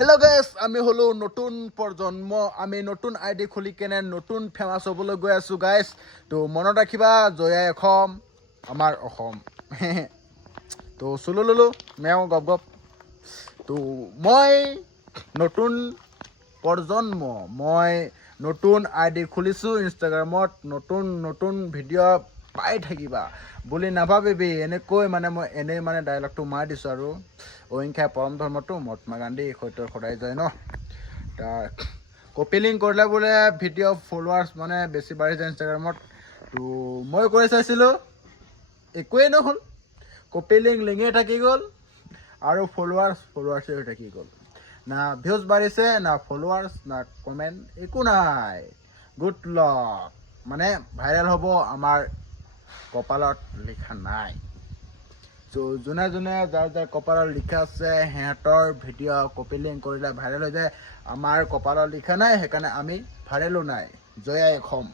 Hello' গাইছ, আমি হলো নতুন প্ৰজন্ম। আমি নতুন আইডি খুলি কেনে নতুন ফেমাছ হ'বলৈ গৈ আছোঁ গাইছ। তো মনত ৰাখিবা, জয়াই অসম, আমাৰ অসম। তো চুলু লুলু মেও গপ গপ। তো মই নতুন প্ৰজন্ম, মই নতুন আইডি খুলিছোঁ ইনষ্টাগ্ৰামত। নতুন ভিডিঅ' পাই থাকিবা বুলি নাভাবিবি। এনেকৈ মই এনেই ডাইলগটো মাৰি দিছোঁ আৰু অহিংসাই পৰম ধৰ্মটো, মহাত্মা গান্ধী সত্যৰ সদায় জয় ন। তাৰ কপি লিংক কৰিলে বোলে ভিডিঅ' ফলোৱাৰ্ছ বেছি বাঢ়ি যায় ইনষ্টাগ্ৰামত। তো মই কৰি চাইছিলোঁ, একোৱেই নহ'ল। কপি লিংকেই থাকি গ'ল আৰু ফলোৱাৰ্ছেই হৈ থাকি গ'ল। না ভিউজ বাঢ়িছে, না ফলোৱাৰ্ছ, না কমেণ্ট, একো নাই। গুড লক, ভাইৰেল হ'ব আমাৰ কপালত লিখা নাই। চ' যোনে যাৰ কপালত লিখা আছে সিহঁতৰ ভিডিঅ' কপি লিংক কৰিলে ভাইৰেল হৈ যায়। আমাৰ কপালত লিখা নাই, সেইকাৰণে আমি ভাইৰেলো নাই। জয়াই অসম।